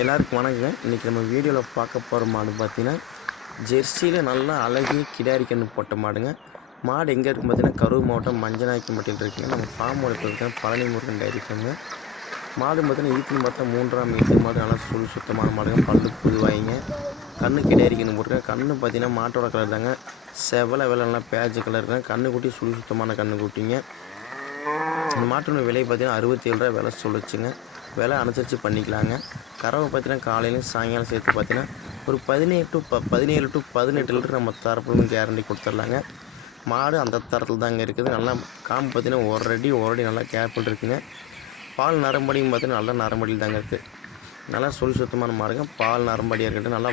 எல்லாருக்கும் வணக்கங்க. இன்றைக்கி நம்ம வீடியோவில் பார்க்க போகிற மாடு பார்த்தீங்கன்னா ஜெர்சியில் நல்லா அழகிய கிடாரி கன்று போட்ட மாடுங்க. மாடு எங்கே இருக்குன்னு பார்த்தீங்கன்னா கரூர் மாவட்டம் மஞ்சநாயக்கம்பட்டியில் இருக்குங்க. நம்ம ஃபார்மோட பார்த்தீங்கன்னா பழனி முருகன் டைரி ஃபார்முங்க. மாடு பார்த்தீங்கன்னா ஈத்துன்னு பார்த்தா 3ஆம் ஈத்து மாடு நல்லா சுத்தமான மாடுங்க. பல்லு புதுவாயிங்க. கண்ணு கிடாரி கன்று போட்டிருக்கேன். கண்ணு பார்த்தீங்கன்னா மாட்டோட கலர் தாங்க. செவலை வெள்ளை நல்லா பேஜ் கலருங்க. கண்ணுக்குட்டி சுத்தமான கண்ணுக்குட்டிங்க. அந்த மாட்டோட விலை பார்த்தீங்கன்னா 67 ரூபா விலை சொல்லிச்சுங்க. விலை அனுசரித்து பண்ணிக்கலாங்க. கறவை பார்த்தீங்கன்னா காலையிலும் சாயங்காலம் சேர்த்து பார்த்தீங்கன்னா ஒரு 17 டு 18 லிட்டர் நம்ம தரப்புன்னு கேரண்டி கொடுத்துர்லாங்க. மாடு அந்த தரத்தில் தாங்க இருக்குது. நல்லா காம்பு பார்த்தீங்கன்னா ஒரு அடி நல்லா கேப்பில் இருக்குங்க. பால் நரம்படியும் பார்த்தீங்கன்னா நல்லா நரம்படியில் தாங்க இருக்குது. நல்லா சுத்தமான மாடுங்க. பால் நரம்படியாக இருக்கட்டும். நல்லா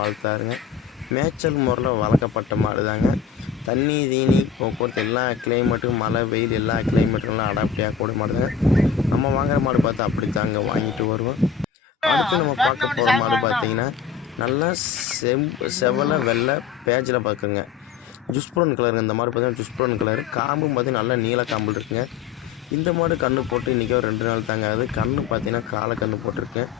வாழ்த்தாருங்க. மேய்ச்சல் முறையில் வளர்க்கப்பட்ட மாடு தாங்க. தண்ணி தீனி போக்குவரத்து எல்லா கிளைமேட்டுக்கும் மழை வெயில் எல்லா கிளைமேட்டுக்கும் அடாப்டியாக கூட மாடுதாங்க. நம்ம வாங்குகிற மாடு பார்த்து அப்படி தாங்க வாங்கிட்டு வருவோம். அடுத்து நம்ம பார்க்க போகிற மாடு பார்த்தீங்கன்னா நல்லா செவலை வெள்ளை பேஜில் பார்க்குங்க. ஜுஸ்ப்ரௌன் கலருங்க. இந்த மாடு பார்த்தீங்கன்னா ஜுஸ்ப்ரௌன் கலரு. காம்பும் பார்த்தீங்கன்னா நல்லா நீல காம்பு இருக்குங்க. இந்த மாடு கன்று போட்டு இன்றைக்கி ஒரு 2 நாள் தாங்க ஆகுது. கன்று பார்த்தீங்கன்னா காலை கன்று போட்டிருக்கேன்.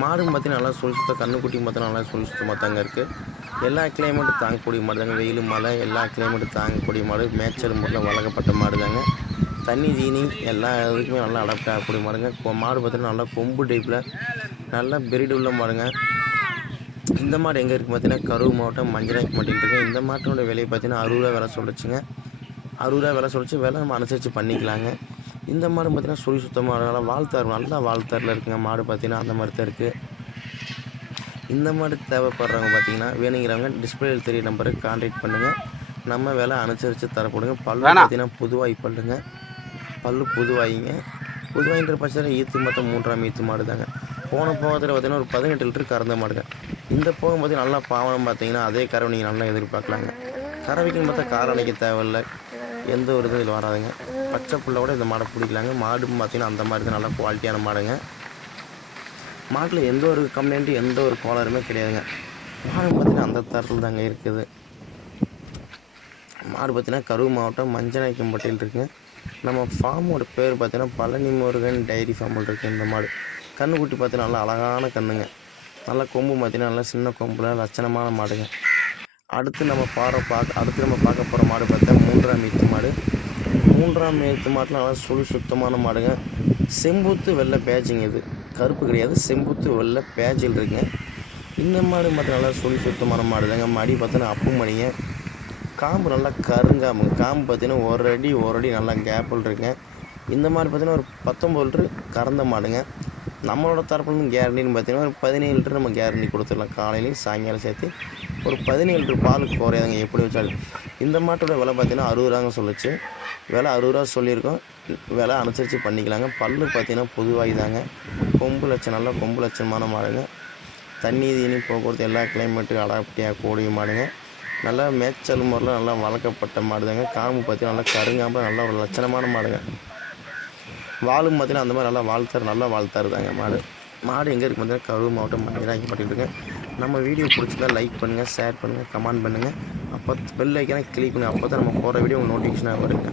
மாடும் பார்த்தீங்கன்னா நல்லா சுத்தம். கண்ணுக்குட்டியும் பார்த்தீங்கன்னா நல்லா சுத்தமாக தாங்க இருக்குது. எல்லா கிளைமேட்டும் தாங்கக்கூடிய மாடு தாங்க. வெயில் மழை எல்லா கிளைமேட்டும் தாங்கக்கூடிய மாடு. மேய்ச்சல் முறையில் வளர்க்கப்பட்ட மாடு தாங்க. தண்ணி தீனி எல்லா இதுக்குமே நல்லா அடாப்ட் ஆகக்கூடிய மாடுங்க. மாடு பார்த்தீங்கன்னா நல்லா கொம்பு டைப்பில் நல்லா பெரிடு உள்ள மாடுங்க. இந்த மாடு எங்கே இருக்குது பார்த்தீங்கன்னா கரூர் மாவட்டம் மஞ்சநாயக்கம்பட்டியில் இருக்குங்க. இந்த மாட்டோட விலையை பார்த்தீங்கன்னா 60 ரூபா விலை சொல்லிச்சுங்க. 60 ரூபா விலை சொல்லிச்சு. விலை நம்ம அனுசரித்து பண்ணிக்கலாங்க. இந்த மாடு பார்த்தீங்கன்னா சுத்தமாக நல்லா வாழ்த்தாரில் இருக்குங்க. மாடு பார்த்தீங்கன்னா அந்த மாதிரி தான் இருக்குது. இந்த மாடு தேவைப்படுறவங்க பார்த்தீங்கன்னா வேணுங்கிறவங்க டிஸ்பிளேயில் தெரிய நம்பருக்கு கான்டாக்ட் பண்ணுங்கள். நம்ம விலை அனுசரித்து தரப்படுங்க. பல்லு பார்த்தீங்கன்னா புதுவாய் பல்லுங்க. பல்லு புதுவாயிங்க. புதுவாயின்ற பட்சத்தில் ஈத்து மொத்தம் 3ஆம் ஈத்து மாடு தாங்க. போன போகத்தில் பார்த்தீங்கன்னா ஒரு 18 லிட்டர் கறந்த மாடுங்க. இந்த போகும் பார்த்தீங்கன்னா நல்லா பாவனம் பார்த்தீங்கன்னா அதே கறவை நீங்கள் நல்லா எதிர்பார்க்கலாங்க. கறவைக்குன்னு பார்த்தா கார அணைக்க தேவையில்லை. எந்த ஒரு இதுவும் இதில் வராதுங்க. பச்சை புல்லோட இந்த மாடை பிடிக்கலாங்க. மாடும் பார்த்தீங்கன்னா அந்த மாதிரி தான் நல்லா குவாலிட்டியான மாடுங்க. மாட்டில் எந்த ஒரு கம்ப்ளைண்ட்டும் எந்த ஒரு கோளாறுமே கிடையாதுங்க. மாடு பார்த்தீங்கன்னா அந்த தரத்தில் தாங்க இருக்குது. மாடு பார்த்தீங்கன்னா கரூர் மாவட்டம் மஞ்சநாயக்கம்பட்டியில் இருக்குங்க. நம்ம ஃபார்மோட பேர் பார்த்தீங்கன்னா பழனி முருகன் டைரி ஃபார்மில் இருக்குது. இந்த மாடு கண்ணுக்குட்டி பார்த்தீங்கன்னா நல்லா அழகான கண்ணுங்க. நல்லா கொம்பு பார்த்தீங்கன்னா நல்லா சின்ன கொம்பில் லட்சணமான மாடுங்க. அடுத்து நம்ம பார்க்க போகிற மாடு பார்த்தா 3ஆம் ஈத்து மாடு. 3ஆம் ஈத்து மாட்டில் நல்லா சுத்தமான மாடுங்க. செம்புத்து வெள்ளை பேஜிங். இது கருப்பு கிடையாது. செம்புத்து வெள்ளை பேஜில் இருக்குங்க. இந்த மாடு மட்டும் நல்லா சுத்தமான மாடு தாங்க. மடி பார்த்தீங்கன்னா அப்பு மடிங்க. காம்பு நல்லா கருங்காம்புங்க. காம்பு பார்த்தீங்கன்னா ஒரு அடி நல்லா கேப்பில் இருக்குங்க. இந்த மாடு பார்த்தீங்கன்னா ஒரு 19 லிட்டரு கறந்த மாடுங்க. நம்மளோட தரப்புலேருந்து கேரண்டின்னு பார்த்தீங்கன்னா ஒரு 17 லிட்டர் நம்ம கேரண்டி கொடுத்துடலாம். காலையிலையும் சாயங்காலம் சேர்த்து ஒரு 17 லிட்டர் பால் குறையாதுங்க எப்படி வச்சாலும். இந்த மாட்டோட விலை பார்த்தீங்கன்னா 60 ரூபாங்க சொல்லிச்சு. விலை 60 ரூபா சொல்லியிருக்கோம். விலை அனுசரித்து பண்ணிக்கலாங்க. பல்லு பார்த்தீங்கன்னா புதுவாய் தாங்க. நல்ல கொம்பு லட்சணமான மாடுங்க. தண்ணி தீனி போக்குவரத்து எல்லா கிளைமேட்டுக்கும் அடாப்டியாக கூடிய மாடுங்க. நல்லா மேய்ச்சல் முறையில் நல்லா வளர்க்கப்பட்ட மாடு தாங்க. காம்பு பார்த்தீங்கன்னா நல்லா கருங்காம்பு நல்லா ஒரு லட்சணமான மாடுங்க. வாலும் பார்த்தீங்கன்னா அந்த மாதிரி நல்லா வாழ்த்தாரு தாங்க மாடு எங்கே இருக்குது பார்த்தீங்கன்னா கரூர் மாவட்டம் மஞ்சநாயக்கம்பட்டியில் இருக்குங்க. நம்ம வீடியோ பிடிச்சிருந்தா லைக் பண்ணுங்கள், ஷேர் பண்ணுங்கள், கமெண்ட் பண்ணுங்கள். அப்போ பெல் ஐக்கானை கிளிக் பண்ணுங்கள். அப்போ தான் நம்ம போகிற வீடியோ உங்களுக்கு நோட்டிஃபிகேஷனாக வருங்க.